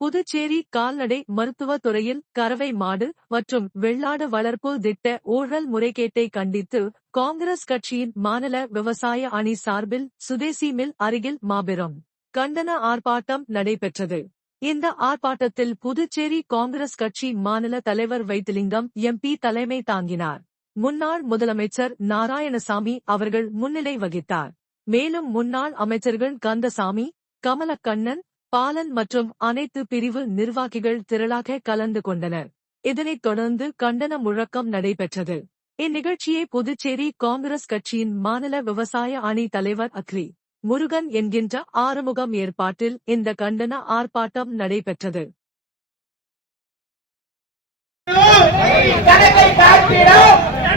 புதுச்சேரி கால்நடை மருத்துவத் துறையில் கறவை மாடு மற்றும் வெள்ளாடு வளர்ப்பு திட்ட ஊழல் முறைகேட்டை கண்டித்து காங்கிரஸ் கட்சியின் மாநில விவசாய அணி சார்பில் சுதேசி மில் அருகில் மாபெரும் கண்டன ஆர்ப்பாட்டம் நடைபெற்றது. இந்த ஆர்ப்பாட்டத்தில் புதுச்சேரி காங்கிரஸ் கட்சி மாநில தலைவர் வைத்திலிங்கம் எம்பி தலைமை தாங்கினார். முன்னாள் முதலமைச்சர் நாராயணசாமி அவர்கள் முன்னிலை வகித்தார். மேலும் முன்னாள் அமைச்சர்கள் கந்தசாமி கமலக்கண்ணன் பாலன் மற்றும் அனைத்து பிரிவு நிர்வாகிகள் திரளாக கலந்து கொண்டனர். இதனைத் தொடர்ந்து கண்டன முழக்கம் நடைபெற்றது. இந்நிகழ்ச்சியை புதுச்சேரி காங்கிரஸ் கட்சியின் மாநில விவசாய அணி தலைவர் அக்ரி முருகன் என்கின்ற ஆறுமுகம் ஏற்பாட்டில் இந்த கண்டன ஆர்ப்பாட்டம் நடைபெற்றது.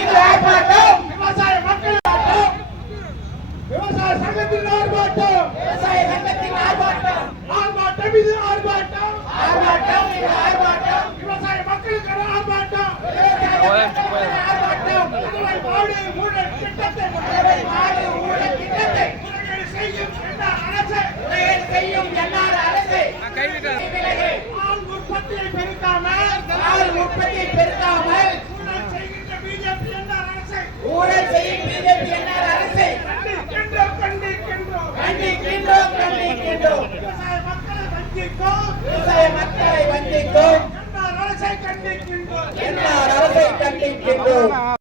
இது ஆர்ப்பாட்டம் விவசாய சங்கத்தின் ஆர்ப்பாட்டம் விவசாய சங்கத்தின் ஆர்ப்பாட்டம். ஆர்ப்பாட்டம் இது ஆர்ப்பாட்டம் ஆர்ப்பாட்டம் இது ஆர்ப்பாட்டம் விவசாய மக்களுக்கான ஆர்ப்பாட்டம் ஆர்ப்பாட்டம் புதுவை மாடு ஊழல் திட்டத்தை புதுவை மாடு ஊழல் திட்டத்தை முறைகேடு செய்யும் அரசு முறைகேடு செய்யும் என்ஆர் அரசு பால் உற்பத்தியை பெருக்காமல் பால் உற்பத்தியை பெருக்காமல் ஊழல் செய்கின்ற பிஜேபி என்ஆர் அரசை ஊழல் செய்யும் பிஜேபி என்ஆர் அரசை கண்டிக்கின்றோம் கண்டிக்கின்றோம் கண்டிக்கின்றோம் கண்டிக்கின்றோம் விவசாய மக்களை வஞ்சிக்கும் விவசாய மக்களை வஞ்சிக்கும் என்ஆர் அரசை கண்டிக்கின்றோம். என்ஆர் அரசை கண்டிக்கின்றோம்?